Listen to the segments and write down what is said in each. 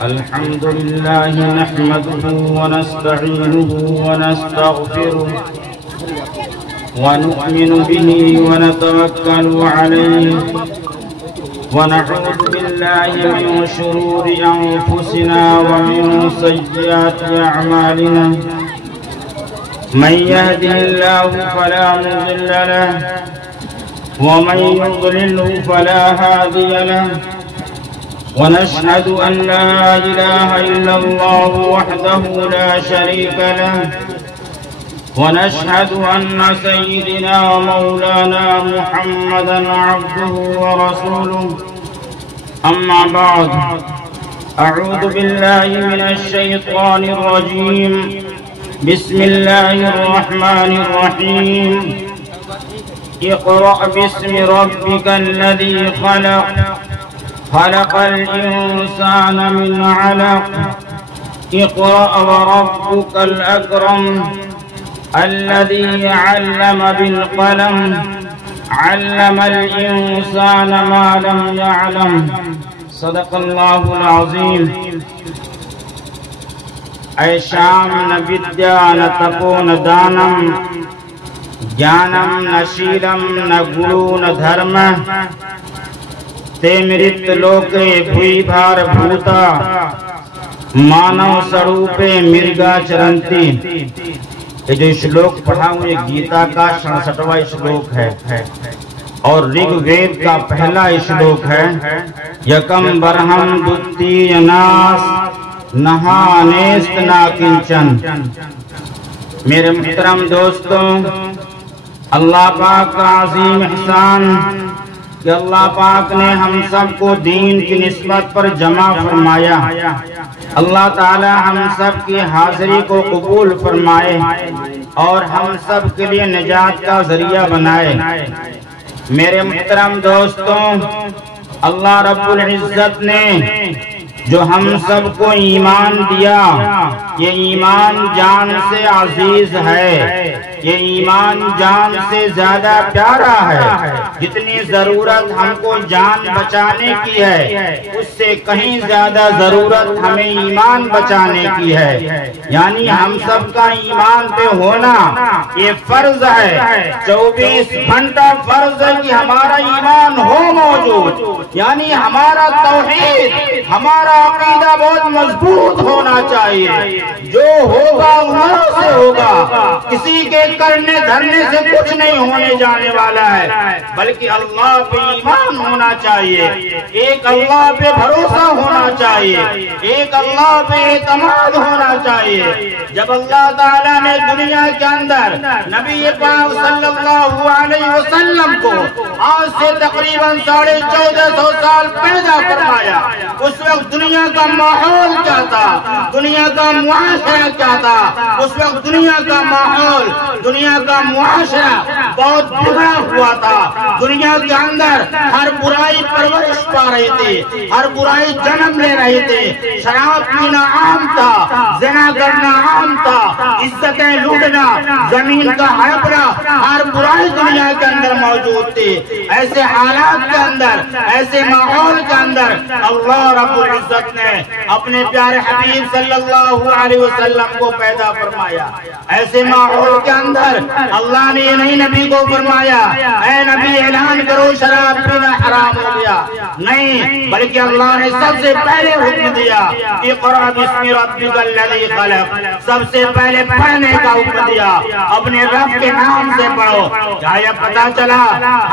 الحمد لله نحمده ونستعينه ونستغفره ونؤمن به ونتوكل عليه ونعوذ بالله من شرور أنفسنا ومن سيئات أعمالنا من يهده الله فلا مضل له ومن يضلله فلا هادي له ونشهد أن لا إله إلا الله وحده لا شريك له ونشهد أن سيدنا ومولانا محمدا عبده ورسوله أما بعد أعوذ بالله من الشيطان الرجيم بسم الله الرحمن الرحيم اقرأ باسم ربك الذي خلق خلق الإنسان من علق اقرأ وربك الأكرم الذي علم بالقلم علم الإنسان ما لم يعلم صدق الله العظيم اے شام ن ودیا ن تپو ن دانم جانم ن شیلم ن گرو ن دھرم تے مرت لوکے بھوئی بھار بھوتا مانو سروپے مرگا چرنتی. یہ جو شلوک پڑھا ہوں یہ گیتا کا 66واں شلوک ہے اور رگ وید کا پہلا شلوک ہے. یکم برہم دتی یناس نہا نیست نا کنچن. میرے محترم دوستوں، اللہ پاک کا عظیم احسان کہ اللہ پاک نے ہم سب کو دین کی نسبت پر جمع فرمایا. اللہ تعالی ہم سب کی حاضری کو قبول فرمائے اور ہم سب کے لیے نجات کا ذریعہ بنائے. میرے محترم دوستوں، اللہ رب العزت نے جو ہم سب کو ایمان دیا، یہ ایمان جان سے عزیز ہے، یہ ایمان جان سے زیادہ پیارا ہے. جتنی ضرورت ہم کو جان بچانے کی ہے اس سے کہیں زیادہ ضرورت ہمیں ایمان بچانے کی ہے. یعنی ہم سب کا ایمان پہ ہونا یہ فرض ہے، 24 گھنٹہ فرض ہے کہ ہمارا ایمان ہو موجود. یعنی ہمارا توحید، ہمارا عقیدہ بہت مضبوط ہونا چاہیے. جو ہوگا اللہ سے ہوگا، کسی کے کرنے دھرنے سے کچھ نہیں ہونے جانے والا ہے، بلکہ اللہ پہ ایمان ہونا چاہیے، ایک اللہ پہ بھروسہ ہونا چاہیے، ایک اللہ پہ اعتماد ہونا چاہیے. جب اللہ تعالیٰ نے دنیا کے اندر نبی پاک صلی اللہ علیہ وسلم کو آج سے تقریباً 1450 سال پیدا فرمایا، اس وقت دنیا کا ماحول کیا تھا، دنیا کا معاشرہ کیا تھا؟ اس وقت دنیا کا ماحول، دنیا کا معاشرہ بہت بگڑا ہوا تھا. دنیا کے اندر ہر برائی پرورش پا رہی تھی، ہر برائی جنم لے رہی تھی. شراب پینا عام تھا، زنا کرنا عام تھا، عزتیں لوٹنا، زمین کا ہڑپنا، ہر برائی دنیا کے اندر موجود تھی. ایسے حالات کے اندر، ایسے ماحول کے اندر اللہ رب العزت نے اپنے پیارے حبیب صلی اللہ علیہ وسلم کو پیدا فرمایا. ایسے ماحول کے اندر اللہ نے یہ نہیں نبی کو فرمایا اے نبی اعلان کرو شراب پینا حرام ہو گیا، نہیں، بلکہ اللہ نے سب سے پہلے حکم دیا اقرأ باسم ربک الذی خلق. سب سے پہلے پڑھنے کا حکم دیا، اپنے رب کے نام سے پڑھو. کیا یہ پتا چلا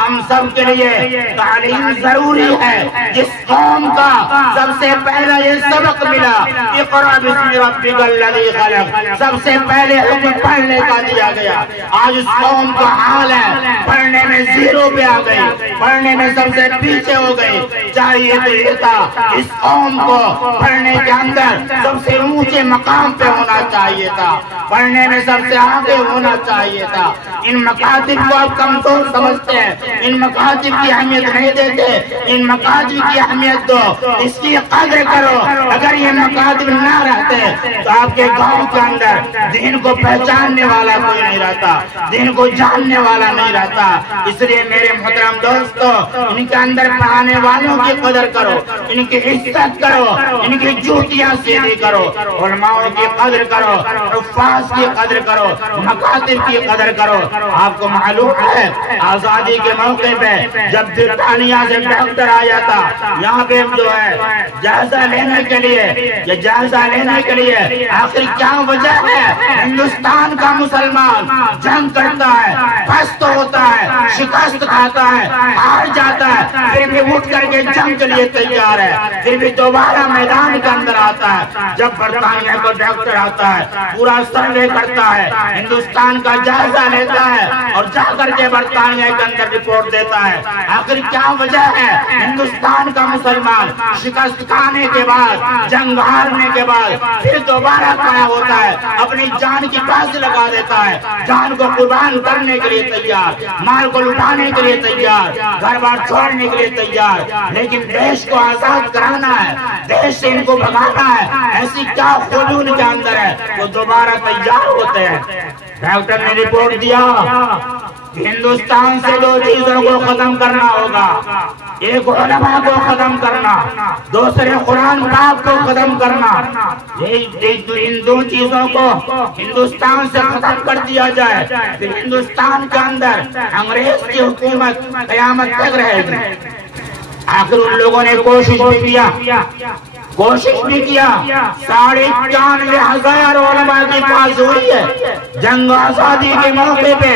ہم سب کے لیے تعلیم ضروری ہے؟ جس قوم کا سب سے پہلا یہ سبق ملا اقرأ باسم ربک الذی خلق، سب سے پہلے حکم پڑھنے کا دیا گیا. آج اس قوم کا حال ہے پڑھنے میں زیرو پہ آ گئی، پڑھنے میں سب سے پیچھے ہو گئی. چاہیے تو یہ تھا اس قوم کو پڑھنے کے اندر سب سے اونچے مقام پہ ہونا چاہیے تھا، پڑھنے میں سب سے آگے ہونا چاہیے تھا. ان مکاتب کو آپ کمزور سمجھتے ہیں، ان مکاتب کی اہمیت نہیں دیتے. ان مکاتب کی اہمیت دو، اس کی قدر کرو. اگر یہ مکاتب نہ رہتے تو آپ کے گاؤں کے اندر دین کو پہچاننے والا کوئی نہیں رہتا، دین کو جاننے والا نہیں رہتا. اس لیے میرے محترم دوستو، ان کے اندر پڑھانے والوں کی قدر کرو، ان کی عزت کرو، ان کی جوتیاں سیدھی کرو، علماء کی قدر کرو، حفاظ کی قدر کرو، مکاتب کی قدر کرو. آپ کو معلوم ہے آزادی کے موقع پہ جب برطانیہ سے ڈاکٹر آیا تھا یہاں پہ جو ہے جائزہ لینے کے لیے آخر کیا وجہ ہے؟ ہندوستان کا مسلمان جنگ کرتا ہے، پست ہوتا ہے، شکست کھاتا ہے، ہار جاتا ہے، پھر بھی اٹھ کر کے جنگ کے لیے تیار ہے، پھر بھی دوبارہ میدان کے اندر آتا ہے. جب برطانیہ کو ڈاکٹر آتا ہے پورا سروے کرتا ہے، ہندوستان کا جائزہ لیتا ہے اور جا کر کے برطانیہ کے اندر رپورٹ دیتا ہے. آخر کیا وجہ ہے؟ ہندوستان کا مسلمان شکست کھانے کے بعد، جنگ ہارنے کے بعد پھر دوبارہ کھڑا ہوتا ہے، اپنی جان کی باز لگا دیتا ہے، جان کو قربان کرنے کے لیے تیار، مال کو لٹانے کے لیے تیار، گھر بار چھوڑنے کے لیے تیار. لیکن دیش کو آزاد کرانا ہے، دیش سے ان کو بھگانا ہے، ایسی کیا خلون کے اندر ہے وہ دوبارہ تیار ہوتے ہیں. ڈاکٹر نے رپورٹ دیا کہ ہندوستان سے 2 چیزوں کو ختم کرنا ہوگا، ایک علماء کو ختم کرنا، دوسرے قرآن پاک کو ختم کرنا. ان 2 چیزوں کو ہندوستان سے ختم کر دیا جائے پھر ہندوستان کے اندر انگریز کی حکومت قیامت تک رہے گی. آخر ان لوگوں نے کوشش بھی کیا 94,000 علماء کی پاس ہوئی ہے. جنگ آزادی کے موقع پہ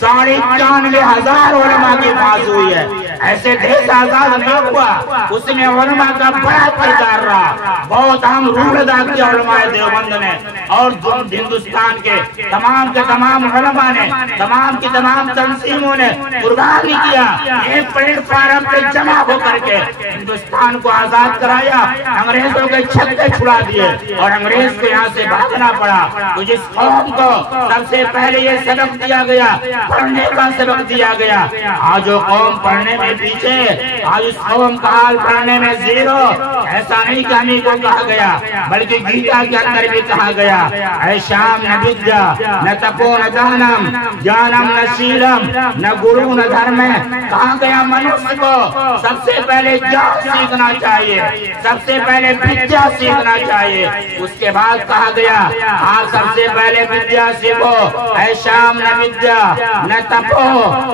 94,000 علماء کی پاس ہوئی ہے. ایسے دیش آزاد نہیں ہوا، اس میں علماء کا بڑا کردار رہا، بہت اہم رول ادا کیا علماء دیوبند نے. اور ہندوستان کے تمام علماء نے، تمام کی تمام تنظیموں نے قربانی کیا، ایک پلیٹ فارم پہ جمع ہو کر کے ہندوستان کو آزاد کرایا. انگریزوں کے چھتے چھڑا دیے اور انگریز کو یہاں سے بھاگنا پڑا. تو جس قوم کو سب سے پہلے یہ سبق دیا گیا، پڑھنے کا سبق دیا گیا، آج جو قوم پڑھنے میں پیچھے، آج اس قوم کا حال پڑھنے میں زیرو. ایسا نہیں کہنے کو کہا گیا بلکہ گیتا کے اندر بھی کہا گیا اے شام نہ ودیا نہ تپو نہ دانم جانم نہ شیلم نہ گرو نہ دھرم. کہا گیا منوشیہ کو سب سے پہلے جان سیکھنا چاہیے، سب سے پہلے ودیا سیکھنا چاہیے. اس کے بعد کہا گیا آپ سب سے پہلے ودیا سیکھو، اے شام نہ ودیا نہ تپو.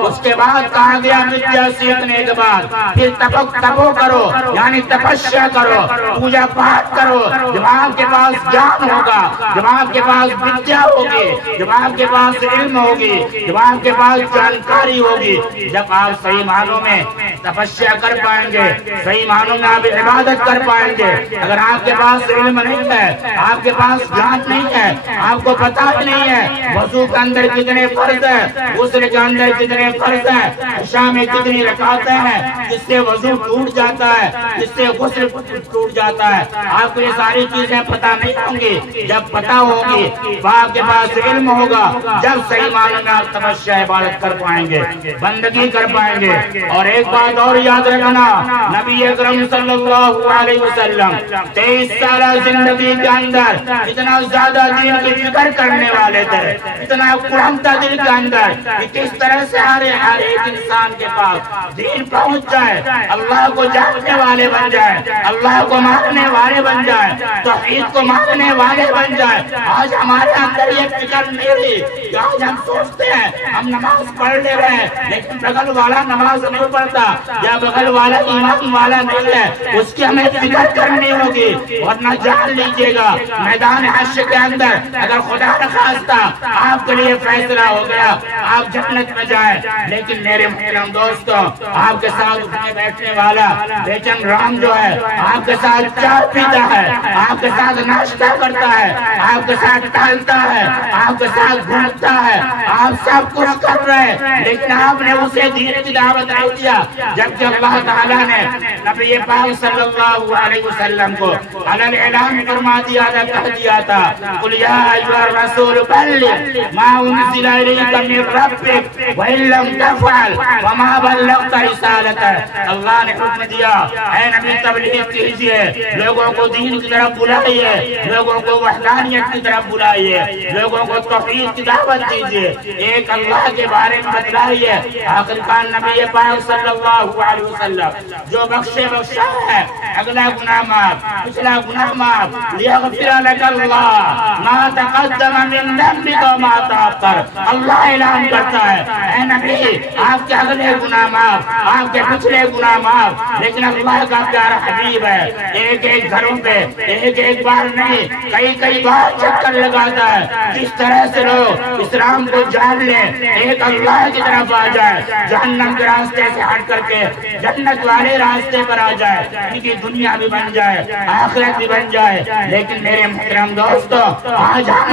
اس کے بعد کہا گیا ودیا سیکھنے کے بعد پھر تپو کرو، یعنی تپسیا کرو، پوجا پاٹ کرو. جب آپ کے پاس جان ہوگا، جب آپ کے پاس ودیا ہوگی، جب آپ کے پاس علم ہوگی، جب آپ کے پاس جانکاری ہوگی، جب آپ صحیح معنوں میں تپسیا کر پائیں گے، صحیح معنوں میں آپ عبادت کر پائیں گے. اگر آپ کے پاس علم نہیں ہے، آپ کے پاس جان نہیں ہے، آپ کو پتا نہیں ہے وضو کے اندر کتنے فرض ہے، غسل کے اندر کتنے فرض ہے، عشاء میں کتنی رکعتیں ہیں، جس سے وضو ٹوٹ جاتا ہے، جس سے غسل ٹوٹ جاتا ہے، آپ کو یہ ساری چیزیں پتا نہیں ہوں گی. جب پتا ہوگی آپ کے پاس علم ہوگا، جب صحیح معنوں میں آپ تپسیا عبادت کر پائیں گے، بندگی کر پائیں گے. اور ایک بات اور یاد رکھنا، نبی اکرم صلی اللہ علیہ وسلم 23 سالہ زندگی کے اندر اتنا زیادہ دین کی فکر کرنے والے تھے، اتنا قرآنتا دل کے اندر کہ کس طرح سے ہر ایک انسان کے پاس دین پہنچ جائے، اللہ کو جاننے والے بن جائے، اللہ کو ماننے والے بن جائے، توحید کو ماننے والے بن جائے. آج ہمارے اندر یہ فکر نہیں رہی کہ آج ہم سوچتے ہیں ہم نماز پڑھ لے رہے ہیں لیکن بغل والا نماز نہیں پڑھتا یا بغل والا ایمان والا نہیں ہے، اس کی ہمیں فکر کرنی ہوگی. ورنہ جان لیجیے گا میدان حشر کے اندر اگر خدا نخواستہ آپ کے لیے فیصلہ ہو گیا آپ جنت میں جائیں، لیکن میرے محترم دوستوں آپ کے ساتھ اٹھنے بیٹھنے والا بے چین رام جو ہے آپ کے ساتھ چائے پیتا ہے، آپ کے ساتھ ناشتہ کرتا ہے، آپ کے ساتھ ٹہلتا ہے، آپ کے ساتھ گھومتا ہے، آپ سب کچھ کر رہے ہیں، لیکن آپ نے اسے دین کی دعوت نہیں دیا. جبکہ اللہ تعالیٰ نے نبی پاک صلی اللہ علیہ وسلم کو علل اعلان فرما دیا تھا، کہہ دیا تھا قل یا ایھا الرسول بلغ ما انزل الیک من ربک وان لم تفعل وما بلغت رسالتہ۔ اللہ نے حکم دیا اے نبی تبلیغ کیجئے، لوگوں کو دین کی طرف بلائیے، لوگوں کو وحدانیت کی طرف بلائیے، لوگوں کو توحید کی دعوت دیجئے، ایک اللہ کے بارے میں بتلائیے۔ آخر کار نبی پاک صلی اللہ علیہ وسلم جو بخشا ہے، اگلا گناہ معاف، پچھلا گناہ معاف، لیغفر لک اللہ ما تقدم من ذنبک وما تأخر۔ اللہ اعلان کرتا ہے اے نبی آپ کے اگلے گناہ معاف، آپ کے پچھلے گناہ معاف، لیکن اللہ کا پیارا حبیب ہے ایک ایک گھروں پہ ایک بار نہیں کئی بار چکر لگاتا ہے، جس طرح سے لوگ اسلام کو جان لیں، ایک اللہ کی طرف آ جائے، جہنم کے راستے سے ہٹ کر کے جنت والے راستے پر آ جائے، ان کی دنیا بھی بن جائے، آخرت بھی بن جائے۔ لیکن میرے محترم دوستو آج ہم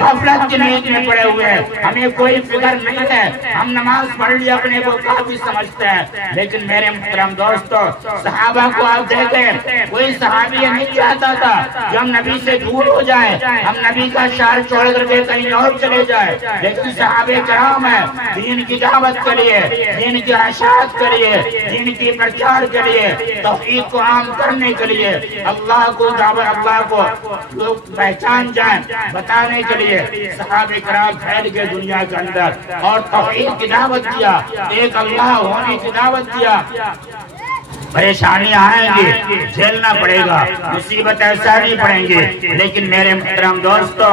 غفلت کی نیند میں پڑے ہوئے ہیں، ہمیں کوئی فکر نہیں ہے، ہم نماز پڑھ لی اپنے کو کافی سمجھتے ہیں، لیکن میرے محترم دوستو صحابہ کو آپ دیکھیں، کوئی صحابی یہ نہیں چاہتا تھا کہ ہم نبی سے دور ہو جائیں، ہم نبی کا شہر چھوڑ کر کے کہیں اور چلے جائیں، لیکن صحابہ کرام ہیں دین کی دعوت کے لیے، دین کی اشاعت کے لیے، دین کی پرچار کے لیے، توحید کو عام کرنے کے لیے، اللہ کو دعوت، اللہ کو لوگ پہچان جائیں بتانے کے لیے صحابہ کرام پھیل کے دنیا کے اندر اور توحید کی دعوت دیا، ایک اللہ ہونے کی دعوت دیا۔ پریشانیاں آئیں گی، جھیلنا پڑے گا، مصیبت ایسا نہیں پڑیں گے، لیکن میرے محترم دوستو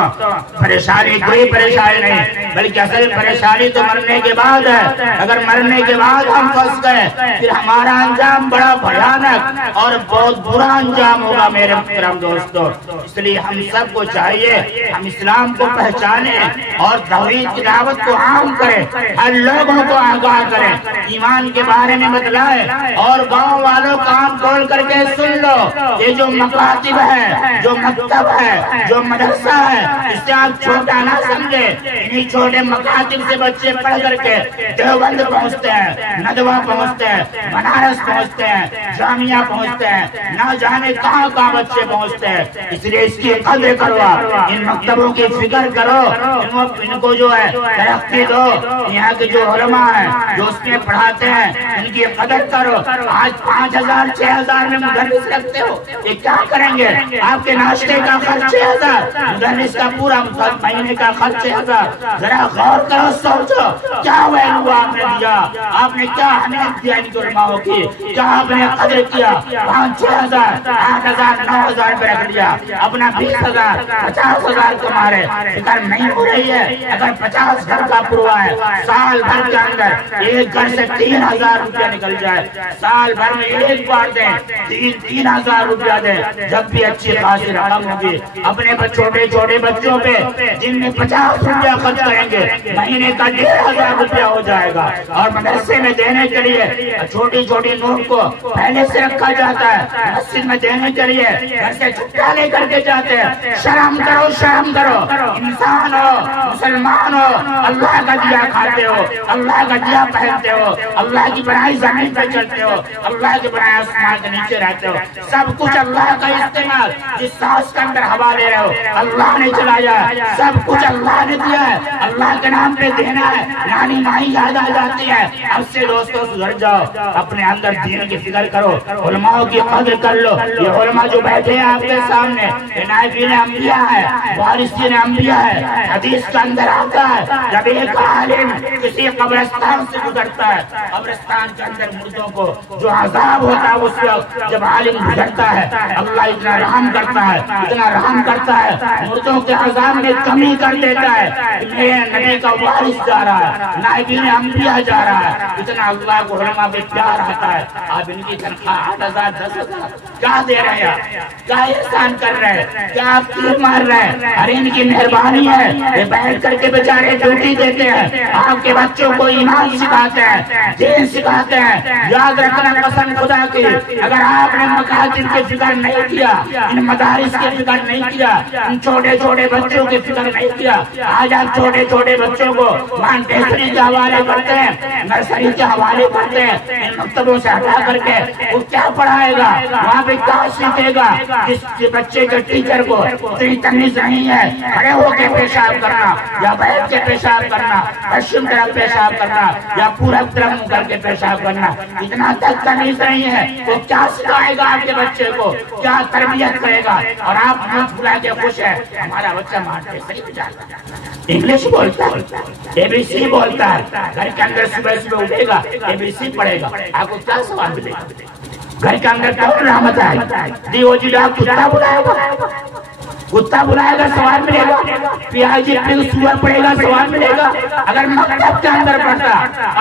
پریشانی کوئی پریشانی نہیں، بلکہ اصل پریشانی تو مرنے کے بعد ہے۔ اگر مرنے کے بعد ہم پھنس گئے پھر ہمارا انجام بڑا بھیانک اور بہت برا انجام ہوگا میرے محترم دوستو۔ اس لیے ہم سب کو چاہیے ہم اسلام کو پہچانیں اور توحید کی دعوت کو عام کریں، ہر لوگوں کو آگاہ کریں، ایمان کے بارے میں بتلائیں، اور گاؤں والوں کام کھول کر کے سن لو، یہ جو مکاتب ہے، جو مکتب ہے، جو مدرسہ ہے، اس سے آپ چھوٹا نہ سمجھے، انہیں چھوٹے مکاتب سے بچے پڑھ کر کے دیوبند پہنچتے ہیں، ندوہ پہنچتے ہیں، بنارس پہنچتے ہیں، جامعہ پہنچتے ہیں، نہ جانے کہاں بچے پہنچتے ہیں۔ اس لیے اس کی قدر کرو، ان مکتبوں کی فکر کرو، ان کو جو ہے ترقی دو، یہاں کے جو علماء ہیں جو اس میں پڑھاتے ہیں ان کی قدر کرو۔ آج 5000 6000 میں مدرس رکھتے ہو، یہ کیا کریں گے؟ آپ کے ناشتے کا خرچ 6000، مدرس کا پورا مہینے کا خرچ 6000۔ ذرا غور کرو، سوچو کیا ویلو آپ نے دیا، آپ نے کیا اہمیت دیا ان کے علماء کی، کیا آپ نے قدر کیا؟ 5 6000 8000 9000 روپے رکھ لیا، اپنا 20000 50000 کما رہے، فکر نہیں ہو رہی ہے اگر 50 گھر کا پورا ہے، سال بھر کے اندر ایک گھر سے 3000 روپیہ نکل جائے، سال بھر میں ایک بار دیں 3000 روپیہ دیں، جب بھی اچھی خاصی رقم ہوگی۔ اپنے چھوٹے چھوٹے بچوں پہ جن میں 50 روپیہ خرچ کریں گے مہینے کا 1500 روپیہ ہو جائے گا، اور مدرسے میں دینے کے لیے چھوٹی چھوٹی نوٹ کو پہلے سے رکھا جاتا ہے، مسجد میں دینے کے لیے گھر سے چھٹا لے کر کے جاتے ہیں۔ شرم کرو، شرم کرو، انسان ہو، مسلمان ہو، اللہ کا دیا کھاتے ہو، اللہ کا دیا پہنتے ہو، اللہ کی بنائی زمین پہ چلتے ہو، اللہ کے بنائے آسمان کے نیچے رہتے ہو، سب کچھ اللہ کا استعمال، جس سانس کے اندر ہوا لے رہے ہو اللہ نے چلایا، سب کچھ اللہ نے دیا ہے، اللہ کے نام پہ دینا ہے، نانی مائی یاد آ جاتی ہے۔ اب سے دوستوں سدھر جاؤ، اپنے اندر دین کی فکر کرو، علماء کی قدر کر لو۔ یہ علماء جو بیٹھے ہیں آپ کے سامنے، یہ نائبین انبیاء ہے، وارثین انبیاء ہے۔ حدیث کے اندر آتا ہے جب ایک عالم کسی قبرستان سے گزرتا ہے، قبرستان کے اندر مردوں کو جو عذاب ہوتا ہے اس وقت جب عالم گزرتا ہے، اللہ اتنا رحم کرتا ہے، اتنا رحم کرتا ہے، مردوں کے عذاب میں کمی کر دیتا ہے۔ میرے نبی کا وارث جا رہا ہے، نائبین انبیاء جا رہا ہے، اتنا اللہ کو علماء پہ پیار آتا ہے۔ آپ ان کی تنخواہ 8000 10000 کیا دے رہے ہیں، کیا احسان کر رہے ہیں، کیا آپ تیر مار رہے ہیں؟ ارے ان کی مہربانی ہے، یہ بیٹھ کر کے بیچارے ڈیوٹی دیتے ہیں، آپ کے بچوں کو ایمان سکھاتے ہیں، دین سکھاتے ہیں۔ یاد رکھنا، قسم قسم خدا کی اگر آپ نے مکاتب کی فکر نہیں کیا، ان مدارس کی فکر نہیں کیا، ان چھوٹے چھوٹے بچوں کی فکر نہیں کیا، آج آپ چھوٹے چھوٹے بچوں کو مانٹیسری کے حوالے کرتے ہیں، نرسری کے حوالے کرتے ہیں، ان مکتبوں سے ہٹا کر کے وہ کیا پڑھائے گا؟ وہاں پہ کیا سیکھے گا؟ جس بچے کے ٹیچر کو اتنی تمیز نہیں ہے کھڑے ہو کے پیشاب کرنا یا بیٹھ کے پیشاب کرنا، پشچم طرف پیشاب کرنا یا پورب طرف منہ کر کے پیشاب کرنا، اتنا تک تمیز نہیں ہے، وہ کیا سکھائے گا آپ کے بچے کو؟ کیا تربیت کرے گا؟ اور آپ ہاتھ بلا کے خوش ہے ہمارا بچہ مانٹیسری میں جاتا ہے، انگلش بولتا ہے، اے بی سی بولتا ہے، گھر کے اندر صبح صبح اٹھے گا اے بی سی پڑھے گا، آپ کو کیا سوال ملے گا؟ گھر کے اندر کون رحمت ہے؟ دیو جی آپ کتا بلائے گا، کتا بلائے گا سوال ملے گا، پیاز جی اپنے سور پڑے گا سوال ملے گا۔ اگر مکتب کے اندر پڑھتا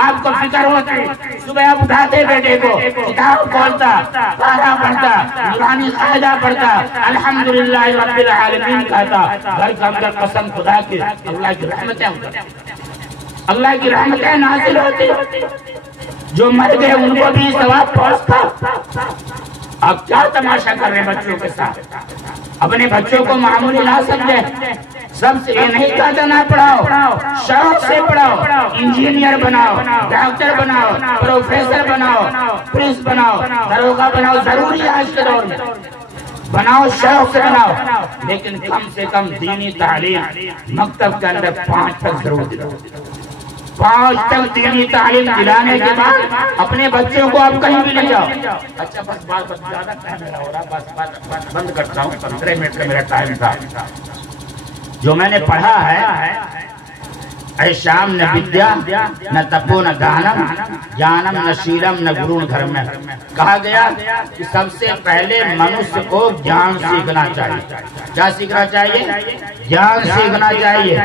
آپ کو فکر ہوتی، صبح آپ اٹھاتے بیٹے کو کتاب کھولتا، پارا پڑھتا، نورانی قاعدہ پڑھتا، الحمدللہ رب العالمین کہتا، گھر کے اندر قسم خدا کی اللہ کی رحمتیں اللہ کی رحمتیں نازل ہوتی، جو مر گئے ان کو بھی ثواب پہنچتا۔ اب کیا تماشا کر رہے ہیں بچوں کے ساتھ؟ اپنے بچوں کو معمولی نہ سمجھے، سب سے یہ نہیں کہتا نہ پڑھاؤ، شوق سے پڑھاؤ، انجینئر بناؤ، ڈاکٹر بناؤ، پروفیسر بناؤ، پولیس بناؤ، داروغہ بناؤ، ضروری ہے آج کے دور میں، بناؤ شوق سے بناؤ، لیکن کم سے کم دینی تعلیم مکتب کے اندر 5 تک ضرور دلاؤ۔ 5 تک دینی تعلیم دلانے کے بعد اپنے بچوں کو آپ کہیں بھی لے جاؤ۔ اچھا بس بات زیادہ ٹائم میرا ہو رہا، بس بند کرتا ہوں، 15 منٹ کا میرا ٹائم تھا۔ جو میں نے پڑھا ہے، اے شام نہ ودیا نہ تپو نہ دانم جانم نہ شیلم نہ گرون دھرم، کہا گیا کہ سب سے پہلے منوش کو جان سیکھنا چاہیے۔ کیا سیکھنا چاہیے؟ جان سیکھنا چاہیے،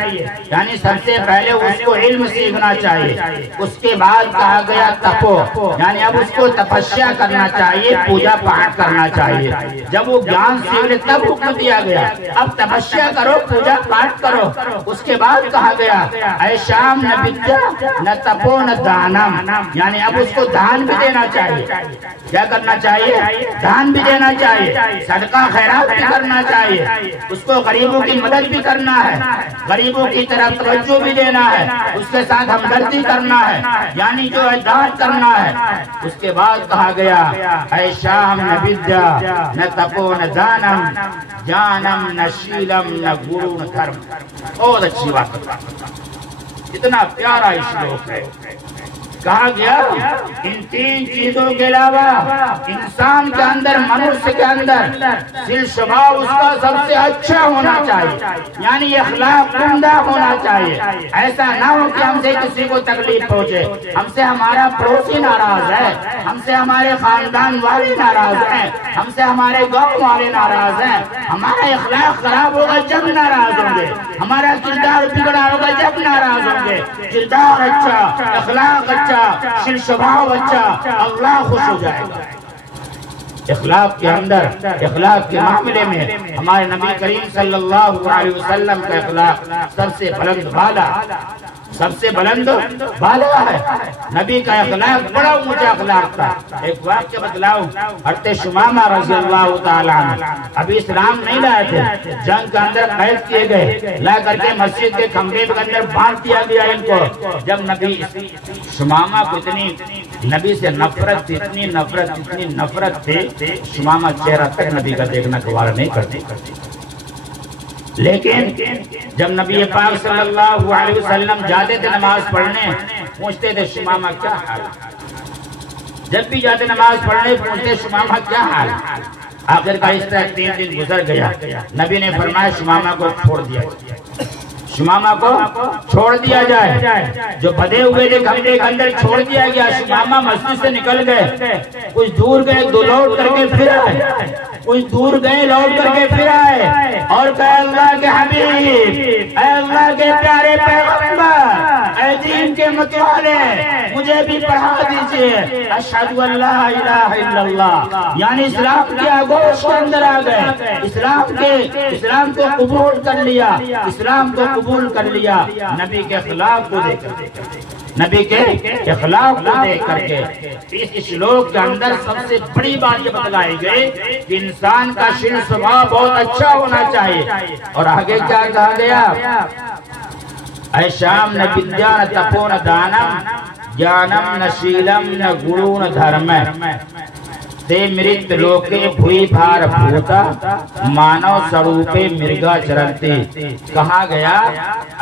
یعنی سب سے پہلے اس کو علم سیکھنا چاہیے۔ اس کے بعد کہا گیا تپو، یعنی اب اس کو تپسیا کرنا چاہیے، پوجا پاٹ کرنا چاہیے۔ جب وہ جان سیکھ لے تب حکم دیا گیا اب تپسیا کرو، پوجا پاٹ کرو۔ اس کے بعد کہا گیا اے شام نہ ودیا نہ تپو نہ دانم، یعنی اب اس کو دان بھی دینا چاہیے۔ کیا کرنا چاہیے؟ دان بھی دینا چاہیے، صدقہ خیرات بھی کرنا چاہیے، اس کو غریبوں کی مدد بھی کرنا ہے، غریبوں کی طرف توجہ بھی دینا ہے، اس کے ساتھ ہمدردی کرنا ہے، یعنی جو اعداد کرنا ہے۔ اس کے بعد کہا گیا اے شام نہ ودیا نہ تپو نہ دانم جانم نہ شیلم نہ گرو نہ دھرم۔ بہت اچھی بات، اتنا پیارا شلوک ہے۔ کہا گیا ان 3 چیزوں کے علاوہ انسان کے اندر، منوش کے اندر دل شباب اس کا سب سے اچھا ہونا چاہیے، یعنی اخلاق عمدہ ہونا چاہیے۔ ایسا نہ ہو کہ ہم سے کسی کو تکلیف پہنچے، ہم سے ہمارا پڑوسی ناراض ہے، ہم سے ہمارے خاندان والے ناراض ہیں، ہم سے ہمارے گاؤں والے ناراض ہیں۔ ہمارا اخلاق خراب ہوگا جب ناراض ہوں گے، ہمارا کردار بگڑا ہوگا جب ناراض ہوں گے۔ کردار اچھا، اخلاق اچھا، شل شباب اچھا، اللہ خوش ہو جائے گا۔ اخلاق کے اندر، اخلاق کے معاملے میں ہمارے نبی کریم صلی اللہ علیہ وسلم کا اخلاق سب سے بلند بالا، سب سے بلند بالا ہے۔ نبی کا اخلاق بڑا اونچا اخلاق تھا۔ ایک واقعہ بتلاؤں، حضرت شمامہ رضی اللہ تعالیٰ عنہ ابھی اسلام نہیں لائے تھے، جنگ کے اندر قید کیے گئے، لا کر کے مسجد کے کمرے کے اندر باندھ دیا گیا ان کو۔ جب نبی شمامہ کو اتنی نبی سے نفرت تھی، اتنی نفرت تھی، شمامہ چہرہ تک نبی کا دیکھنا گوارا نہیں کرتے۔ لیکن جب نبی پاک صلی اللہ علیہ وسلم جاتے تھے نماز پڑھنے، پوچھتے تھے شمامہ کیا حال؟ جب بھی جاتے نماز پڑھنے پوچھتے شمامہ کیا حال؟ آخر کا اس طرح 3 دن گزر گیا، نبی نے فرمایا شمامہ کو چھوڑ دیا، شمامہ کو چھوڑ دیا جائے۔ جو بدے ہوئے تھے کمرے کے اندر چھوڑ دیا گیا۔ شمامہ مسجد سے نکل گئے، کچھ دور گئے، لوٹ کر کے پھر آئے، کچھ دور گئے، لوٹ کر کے پھر آئے اور کہا اللہ کے حبیب، اے اللہ کے پیارے پیغمبر، اے دین کے متوالے، مجھے بھی پڑھا دیجئے اشہد ان لا الہ الا اللہ، یعنی اسلام کے آغوش کے اندر آ گئے، اسلام کو قبول کر لیا، اسلام کو قبول کر لیا۔ نبی کے اخلاق کو دیکھ کر نبی کے اخلاق کو دیکھ کر کے اس شلوک کے اندر سب سے بڑی بات یہ بتلائی گئی کہ انسان کا شیل سبھاؤ بہت اچھا ہونا چاہیے. اور آگے کیا کہا گیا؟ ایشام نہ ودیا نہ تپو نہ دانم جانم نہ شیلم نہ گرو نہ دھرم تے مرت لوکے بھوئی بھار بھوتا مانو سروپے مرگا چرنتے. کہا گیا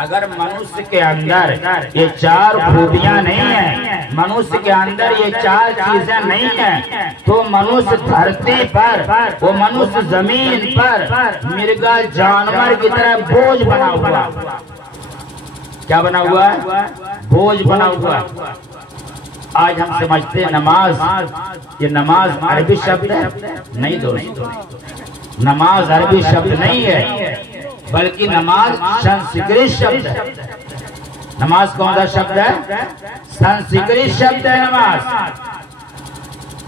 اگر منوس کے اندر یہ چار خوبیاں نہیں ہیں، منوس کے اندر یہ چار چیزیں نہیں ہیں، تو منوس دھرتی پر، وہ منوس زمین پر مرگا جانور کی طرح بوجھ بنا ہوا. کیا بنا ہوا ہے؟ بوجھ بنا ہوا. آج ہم سمجھتے ہیں نماز، یہ نماز عربی شبد ہے. نہیں دوستو، نماز عربی شبد نہیں ہے، بلکہ نماز سنسکرت شبد ہے. نماز کون سا شبد ہے؟ سنسکرت شبد ہے نماز.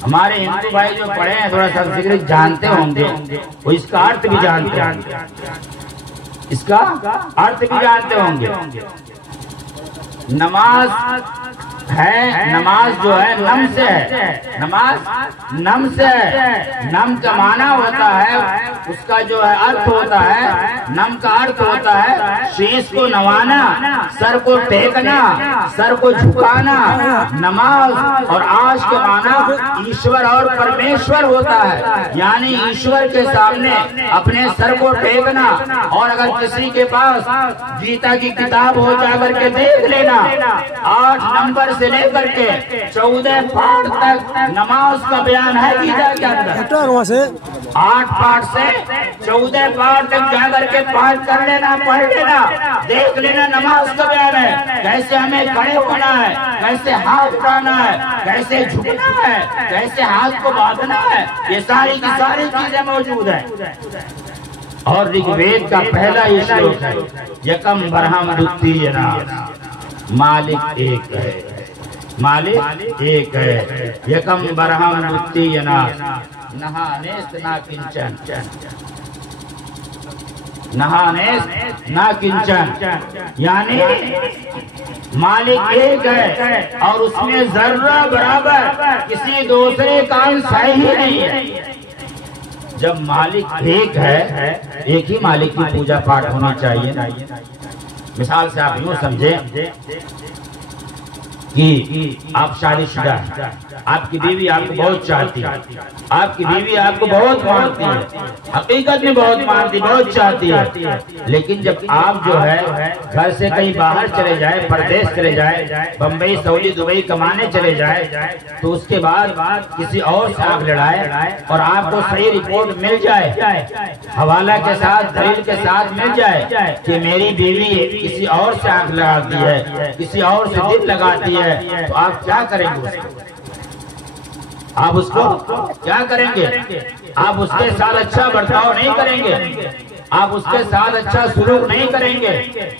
ہمارے ہندو بھائی جو پڑھے ہیں تھوڑا سنسکرت جانتے ہوں گے، وہ اس کا ارتھ بھی جانتے ہوں گے، اس کا ارتھ بھی جانتے ہوں گے. نماز ہے، نماز جو ہے نم سے ہے، نماز نم سے ہے. نم کا معنی ہوتا ہے، اس کا جو ہے ارتھ ہوتا ہے، نم کا ارتھ ہوتا ہے شیش کو نوانا، سر کو ٹیکنا، سر کو جھکانا. نماز اور آج کے معنی ایشور اور پرمیشور ہوتا ہے، یعنی ایشور کے سامنے اپنے سر کو ٹیکنا. اور اگر کسی کے پاس گیتا کی کتاب ہو جا کر کے دیکھ لینا، 8 نمبر سے لے کر کے 14 پاٹ تک نماز کا بیان ہے گیتا کے اندر. 8 پاٹ سے 14 پاٹ تک جا کر کے پاٹ کر لینا، پڑھ لینا، دیکھ لینا. نماز کا بیان ہے کیسے ہمیں کھڑے ہونا ہے، کیسے ہاتھ اٹھانا ہے، کیسے جھکنا ہے، کیسے ہاتھ کو باندھنا ہے. یہ ساری کی ساری چیزیں موجود ہیں. اور رگ وید کا پہلا یہ شلوک ہے، یکم برہم دتینا، مالک ایک ہے، مالک ایک ہے. یکم برہم دتینا نہانیست نا کنچن، نہانیست نا کنچن، یعنی مالک ایک ہے اور اس میں ذرہ برابر کسی دوسرے کا انصا ہی نہیں ہے. جب مالک ایک ہے، ایک ہی مالک کی پوجا پاٹ ہونا چاہیے. مثال سے آپ یوں سمجھیں کہ آپ شادی شدہ ہیں، آپ کی بیوی آپ کو بہت چاہتی ہے، آپ کی بیوی آپ کو بہت مانتی ہے، حقیقت میں بہت مانتی، بہت چاہتی ہے. لیکن جب آپ جو ہے گھر سے کہیں باہر چلے جائے، پردیس چلے جائے، بمبئی، سعودی، دبئی کمانے چلے جائے، تو اس کے بعد کسی اور سے آنکھ لڑائے اور آپ کو صحیح رپورٹ مل جائے، حوالہ کے ساتھ، دلیل کے ساتھ مل جائے کہ میری بیوی کسی اور سے آنکھ لگاتی ہے، کسی اور سے دل لگاتی ہے، تو آپ کیا کریں گے؟ آپ اس کو کیا کریں گے؟ آپ اس کے ساتھ اچھا برتاؤ نہیں کریں گے، آپ اس کے ساتھ اچھا سلوک نہیں کریں گے.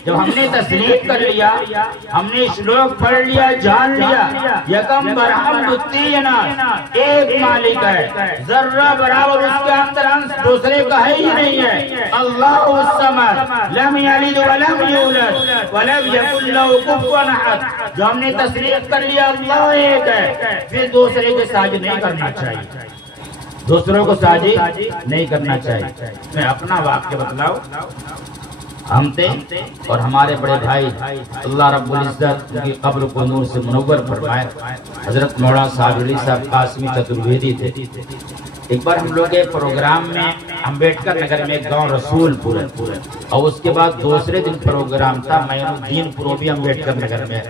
جب ہم نے تسلیم کر لیا، ہم نے شلوک پڑھ لیا، جان لیا یکم برہم دتینا، ایک مالک ہے، ذرہ برابر اس کے اندر انس دوسرے کا ہے ہی نہیں ہے. اللہ الصمد لم یلد ولم یولد ولم یکن لہ کفوا احد. جو ہم نے تسلیم کر لیا اللہ ایک ہے، پھر دوسرے کے ساتھ نہیں کرنا چاہیے، دوسروں کو سازش نہیں کرنا چاہیے. میں اپنا واقعہ بتلاؤں. ہم تھے اور ہمارے بڑے بھائی اللہ رب العزت ان کی قبر کو نور سے منور فرمائے، حضرت مولانا صاحب علی صاحب قاسمی چترویدی تھے. ایک بار ہم لوگ ایک پروگرام میں امبیڈکر نگر میں ایک گاؤں رسول پور، اور اس کے بعد دوسرے دن پروگرام تھا معین الدین پور بھی امبیڈکر نگر میں.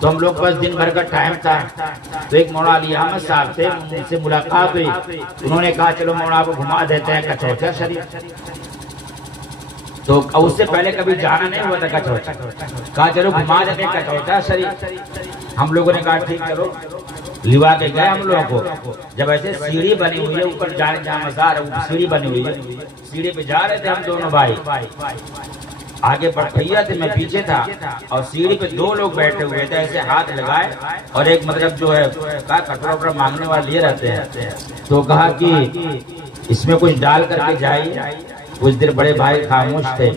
تو ہم لوگ بس دن بھر کا ٹائم تھا، تو ایک مولانا علی احمد صاحب تھے، ان سے ملاقات ہوئی. انہوں نے کہا چلو مولانا کو گھما دیتے ہیں کچوچا شریف. تو اس سے پہلے کبھی جانا نہیں ہوا تھا کچوچا، کہا چلو گھما دیتے ہیں کچوچا شریف. ہم لوگوں نے کہا ٹھیک چلو، لوا کے گئے ہم لوگوں کو. جب ایسے سیڑھی بنی ہوئی ہے اوپر جانے جہاں مزار ہے، سیڑھی بنی ہوئی ہے، سیڑھی پہ جا رہے تھے ہم دونوں بھائی. آگے بڑھیا تھے، میں پیچھے تھا، اور سیڑھی پہ 2 لوگ بیٹھے ہوئے تھے، ایسے ہاتھ لگائے اور ایک مطلب جو ہے کٹورا وٹورا مانگنے والے لیے رہتے ہیں. تو کہا کہ اس میں کچھ ڈال کر کے جائیے. کچھ دیر بڑے بھائی خاموش تھے.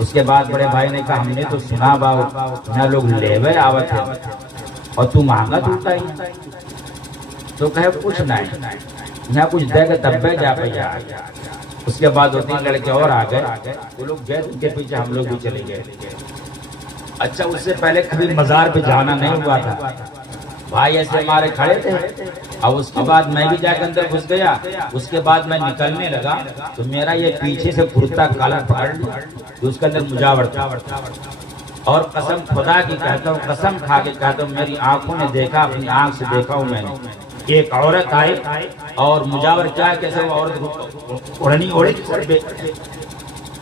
اس کے بعد بڑے بھائی نے کہا ہم نے تو سنا باؤ نہ لوگ لیور آوت ہے اور تو مانگا دھوتا ہی. تو کہے کچھ نہیں نہ کچھ دے گا تب بے جا پہ جا. اس کے بعد 2-3 لڑکے اور آ گئے. وہ لوگ گئے ان کے پیچھے ہم لوگ بھی چلے گئے. اچھا اس سے پہلے کبھی مزار پہ جانا نہیں ہوا تھا. بھائی ایسے ہمارے کھڑے تھے اور اس کے بعد میں بھی جا کے اندر گھس گیا. اس کے بعد میں نکلنے لگا تو میرا یہ پیچھے سے کرتا کالا پکڑ لیا تو اس کے اندر مجاور تھا. اور قسم خدا کی کہتا ہوں قسم کھا کے کہتا ہوں میری آنکھوں نے دیکھا اپنی آنکھ سے دیکھا ہوں میں نے. ایک عورت آئی اور مجاور چاہے کیسے وہ عورت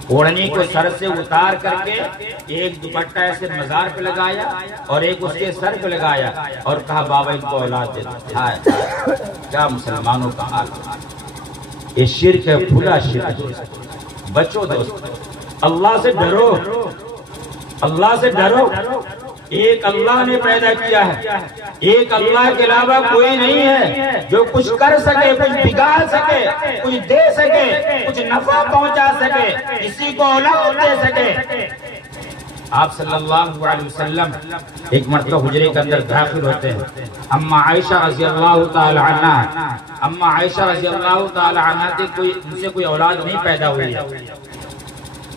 اوڑھنی کو سر سے اتار کر کے ایک دوپٹہ ایسے مزار پہ لگایا اور ایک اس کے سر پہ لگایا اور کہا بابا ان کو اولاد دے دو. کیا مسلمانوں کا حال. یہ شرک ہے کھلا شرک. بچو دوست اللہ سے ڈرو اللہ سے ڈرو. ایک اللہ نے پیدا کیا ہے. ایک اللہ کے علاوہ کوئی نہیں ہے جو کچھ کر سکے کچھ بگاڑ سکے کچھ دے سکے کچھ نفع پہنچا سکے کسی کو اولاد دے سکے. آپ صلی اللہ علیہ وسلم ایک مرتبہ حجرے کے اندر داخل ہوتے ہیں. اما عائشہ رضی اللہ تعالی عنہ اما عائشہ رضی اللہ تعالی عنہ ان سے کوئی اولاد نہیں پیدا ہوئی.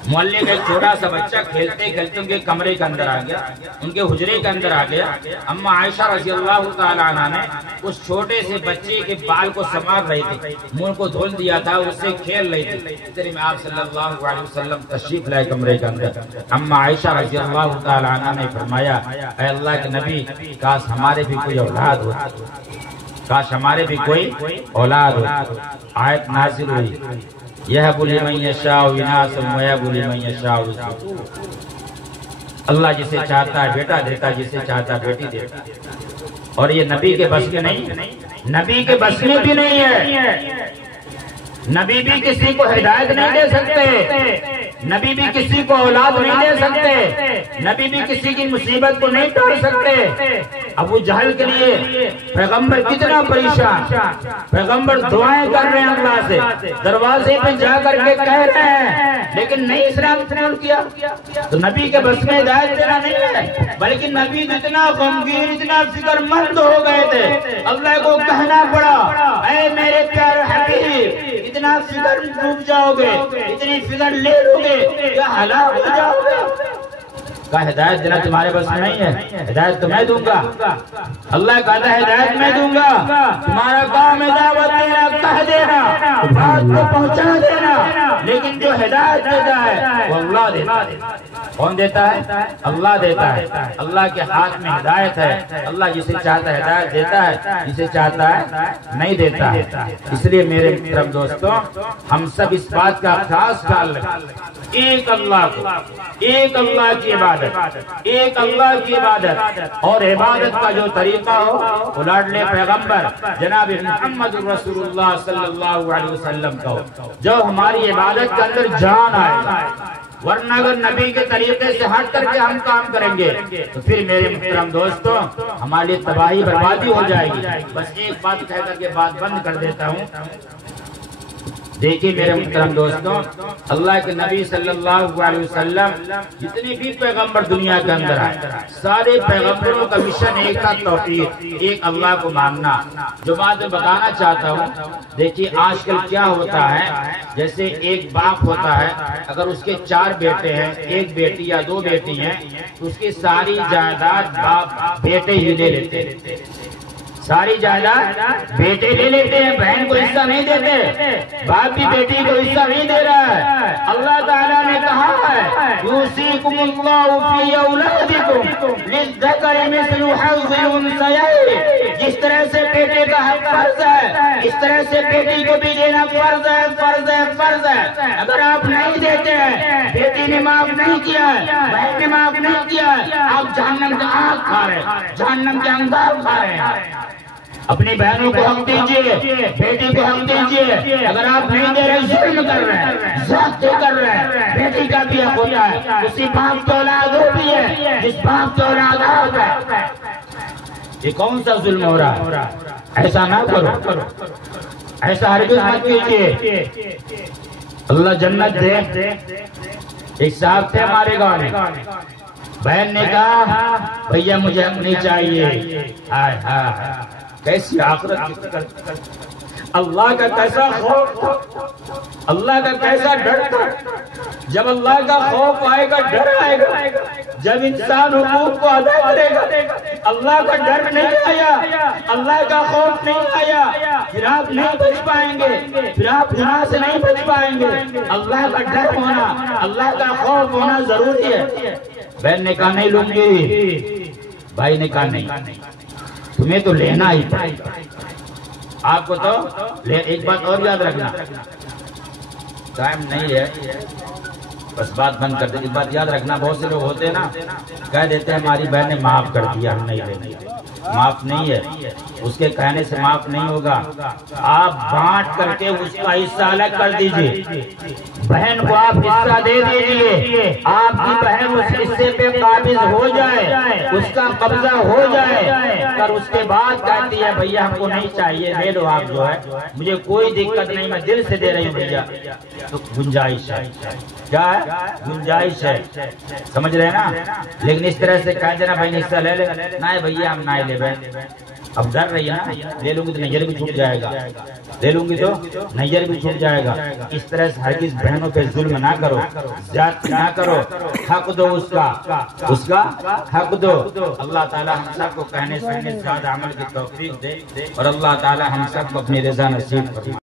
محلے کا ایک چھوٹا سا بچہ کھیلتے کھیلتے ان کے کمرے کے اندر آ گیا ان کے حجرے کے اندر آ گیا. اما عائشہ رضی اللہ تعالی عنہ نے اس چھوٹے سے بچے کے بال کو سنوار رہی تھی منہ کو دھل دیا تھا اس سے کھیل رہی تھی. اتنے میں آپ صلی اللہ علیہ وسلم تشریف لائے کمرے کے اندر. اما عائشہ رضی اللہ تعالی عنہ نے فرمایا اے اللہ کے نبی کاش ہمارے بھی کوئی اولاد ہوتی کاش ہمارے بھی کوئی اولاد ہوتی. آیت نازل ہوئی يَهَبُ لِمَن يَشَاءُ إِنَاثًا وَيَهَبُ لِمَن يَشَاءُ الذُّكُورَ. اللہ جسے چاہتا ہے بیٹا دیتا جسے چاہتا ہے بیٹی دیتا. اور یہ نبی کے بس میں نہیں نبی کے بس میں بھی نہیں ہے. نبی بھی کسی کو ہدایت نہیں دے سکتے نبی بھی کسی کو اولاد نہیں دے سکتے نبی بھی کسی کی مصیبت کو نہیں ٹال سکتے. ابو جہل کے لیے پیغمبر کتنا پریشان. پیغمبر دعائیں کر رہے ہیں اللہ سے دروازے پہ جا کر کے کہہ رہے ہیں لیکن نہیں اسلام قبول کیا. تو نبی کے بس میں ہدایت دینا نہیں ہے بلکہ نبی اتنا غمگین اتنا فکر مند ہو گئے تھے اللہ کو کہنا پڑا اے میرے پیارے حبیب اتنا فکر ڈوب جاؤ گے اتنی فکر لے لو گے کیا ہلاک ہو جاؤ گے. کا ہدایت دینا تمہارے بس میں نہیں ہے. ہدایت تو میں دوں گا. اللہ کہتا ہے ہدایت میں دوں گا. تمہارا کام ہے دعوت دینا کہہ دینا بات کو پہنچا دینا لیکن جو ہدایت دیتا ہے وہ اللہ دیتا ہے. کون دیتا ہے اللہ دیتا ہے. اللہ کے ہاتھ میں ہدایت ہے. اللہ جسے چاہتا ہے ہدایت دیتا ہے جسے چاہتا ہے نہیں دیتا. اس لیے میرے محترم دوستوں ہم سب اس بات کا خاص خیال رکھیں ایک اللہ کو ایک اللہ کی عبادت ایک اللہ کی عبادت اور عبادت کا جو طریقہ ہو وہ لاڈلے پیغمبر جناب محمد رسول اللہ صلی اللہ علیہ وسلم کا ہو جو ہماری عبادت کے اندر جان آئے. ورنہ اگر نبی کے طریقے سے ہٹ کر کے ہم کام کریں گے تو پھر میرے محترم دوستوں ہمارے لیے تباہی بربادی ہو جائے گی. بس ایک بات کہہ کر کے بات بند کر دیتا ہوں. دیکھیے میرے محترم دوستوں اللہ کے نبی صلی اللہ علیہ وسلم جتنے بھی پیغمبر دنیا کے اندر آئے سارے پیغمبروں کا مشن ایک تھا توحید ایک اللہ کو ماننا. جو بات میں بتانا چاہتا ہوں دیکھیے آج کل کیا ہوتا ہے جیسے ایک باپ ہوتا ہے اگر اس کے 4 بیٹے ہیں ایک بیٹی یا 2 بیٹی ہیں تو اس کی ساری جائیداد باپ بیٹے ہی لے لیتے ساری جائیداد بیٹے لے لیتے ہیں بہن کو حصہ نہیں دیتے باپ بھی بیٹی کو حصہ نہیں دے رہا ہے. اللہ تعالیٰ نے کہا ہے یوصیکم اللہ فی اولادکم للذکر مثل حظ الانثیین. جس طرح سے بیٹے کا حق فرض ہے اس طرح سے بیٹی کو بھی دینا فرض ہے فرض ہے فرض ہے. اگر آپ نہیں دیتے ہیں بیٹی نے معاف نہیں کیا ہے بہن نے معاف نہیں کیا ہے آپ جہنم کا آگ کھا رہے ہیں جہنم کے انگار کھا رہے ہیں. اپنی بہنوں کو حق دیجیے بیٹی کو حق دیجیے. اگر آپ نہیں دے رہے ظلم کر رہے ہیں ضبط کر رہے ہیں. بیٹی کا بھی حق ہوتا ہے اسی باپ کی اولاد ہوتی ہے جس باپ کی اولاد ہوتا ہے. یہ کون سا ظلم ہو رہا ہے؟ ایسا نہ کرو ایسا ہرگز مت کیجیے. اللہ جنت دے. ایک صاحب تھے ہمارے گاؤں میں، بہن نے کہا بھیا مجھے اپنی چاہیے. ہائے ہائے کیسی آخرت کی فکر، اللہ کا کیسا خوف، اللہ کا کیسا ڈر تھا. جب اللہ کا خوف آئے گا ڈر آئے گا، جب انسان حقوق کو ادا کرے گا اللہ کا ڈر نہیں آیا، اللہ کا خوف نہیں آیا، پھر آپ نہیں بچ پائیں گے، پھر آپ گناہ سے نہیں بچ پائیں گے. اللہ کا ڈر ہونا، اللہ کا خوف ہونا ضروری ہے. بہن نے کہا نہیں لوں گی، بھائی نے کہا نہیں تمہیں تو لینا ہی پڑے گا. آپ کو تو ایک بات اور یاد رکھنا، ٹائم نہیں ہے بس بات بند کر دیں. ایک بات یاد رکھنا، بہت سے لوگ ہوتے ہیں نا کہہ دیتے ہیں ہماری بہن نے معاف کر دیا ہم نہیں لیں گے. معاف نہیں ہے، اس کے کہنے سے معاف نہیں ہوگا. آپ بانٹ کر کے اس کا حصہ الگ کر دیجئے، بہن کو آپ حصہ دے دیجئے، آپ کی بہن اس حصے پہ قابض ہو جائے، اس کا قبضہ ہو جائے، اور اس کے بعد کہتی ہے بھیا ہم کو نہیں چاہیے لے لو آپ جو ہے، مجھے کوئی دقت نہیں میں دل سے دے رہی ہوں بھیا. تو گنجائش ہے، کیا ہے گنجائش ہے، سمجھ رہے ہیں نا. لیکن اس طرح سے کہہ دینا بھائی حصہ لے لے، نہ بھیا ہم نہ لے بہن. اب ڈر رہی ہے نا، لے لوں گی تو نظر بھی چھوٹ جائے گا، لے لوں گی تو نظر بھی چھوٹ جائے گا. اس طرح سے ہرگز بہنوں پہ ظلم نہ کرو، زیادتی نہ کرو، حق دو اس کا حق دو. اللہ تعالی ہم سب کو کہنے سننے زیادہ عمل کی توفیق دے، اور اللہ تعالی ہم سب کو اپنی رضا نصیب فرمائے.